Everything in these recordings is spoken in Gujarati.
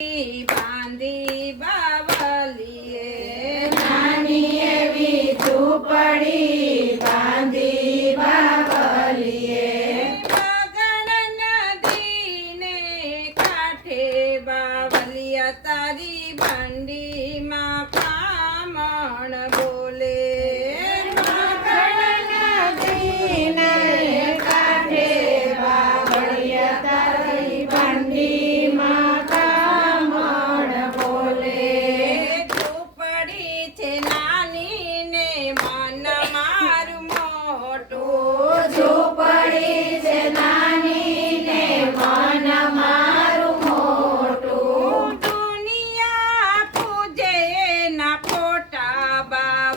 બાંધી બાવલીએ નાની એવી ઝૂંપડી બાંધી બાવલીએ મગન નદીને કાંઠે બાવલિયા તારી બંડીમાં કામણ બોલે મગન નદીને કાંઠે બાવળિયા તારી બંડીમાં કામણ બોલે ઝૂંપડી છે નાની ને મન મારું મોટું ઝૂંપડી છે નાની ને મન મારું મોટું દુનિયા પૂજે ના ફોટા બા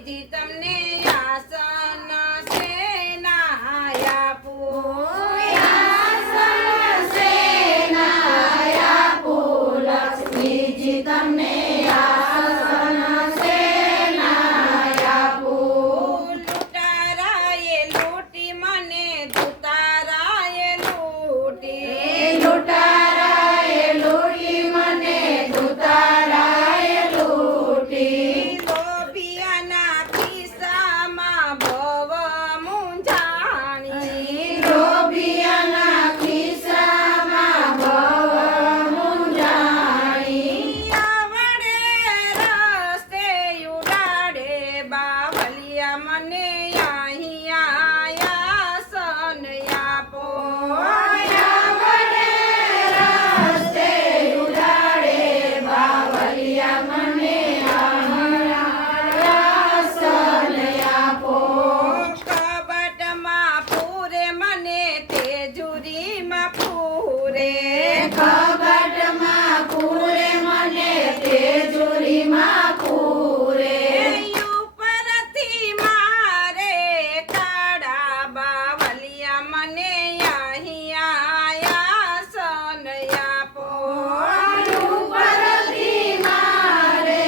લક્ષ્મીજી તમને આસન સેના આપું આસન સેના આપું લક્ષ્મીજી તમને આસન સેના આપું લૂંટારાએ લૂંટી મને દુતારાએ લૂંટી લૂંટારાએ લૂંટી મને દુતારાએ લૂંટી લોભિયાના ખિસ્સામાં ભવ મૂંઝાણી લોભિયાના ખિસ્સામાં ભવ મૂંઝાણી આવડે રસ્તે ઉડાડે બાવલિયા મને અહીંયા આસન આપો આવડે રસ્તે ઉડાડે બાવલિયા મને આસન આપો કબાટમાં પૂરે મને તેજુરીમાં પૂરે કબાટમાં પૂરે મને તેજુરીમાં પૂરે ઉપરથી મારે કાળા બાવલિયા મને અહીંયા આસન આપો ઉપરથી મારે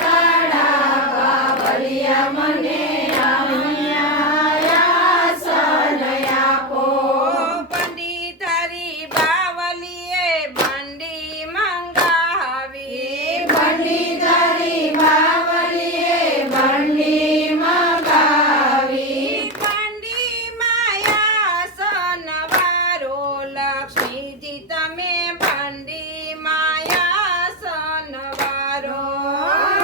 કાળા બાવલિયા મને આસન આપો પંડિતારી બાવલીએ બંડી મંગાવી બંડીધારી બાવલીએ બંડી મગાવી બંડી માયાસન વારો લક્ષ્મીજી તમે બંડી માયાસન વારો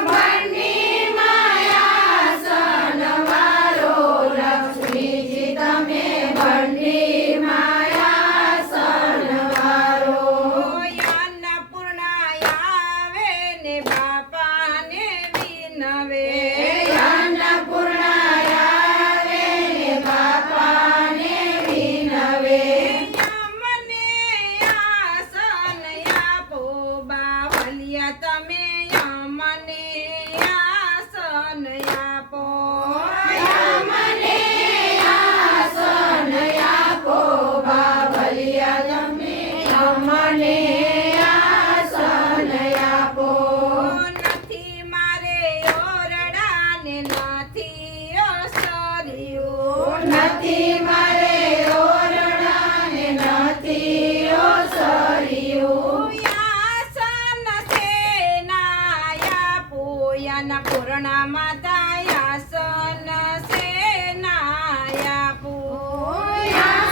બંડી માયાસન વારો લક્ષ્મીજી તમે બંડી માયાસન વારો અન્નપૂર્ણા આવે ને બાપાને વિનવે અન્નપૂર્ણા આવે ને બાપાને વિનવે મને આસન આપો બાવલિયા તમે મને આસન આપો મને આસન આપો બાવલિયા તમે અમને આસન આપો નથી મારે ઓરડાને નથી ઓસર્યું નથી મારે ઓરડાને નથી ઓસર્યું આસન સેના પૂયાના પૂર્ણા માતા આસન સેના પૂ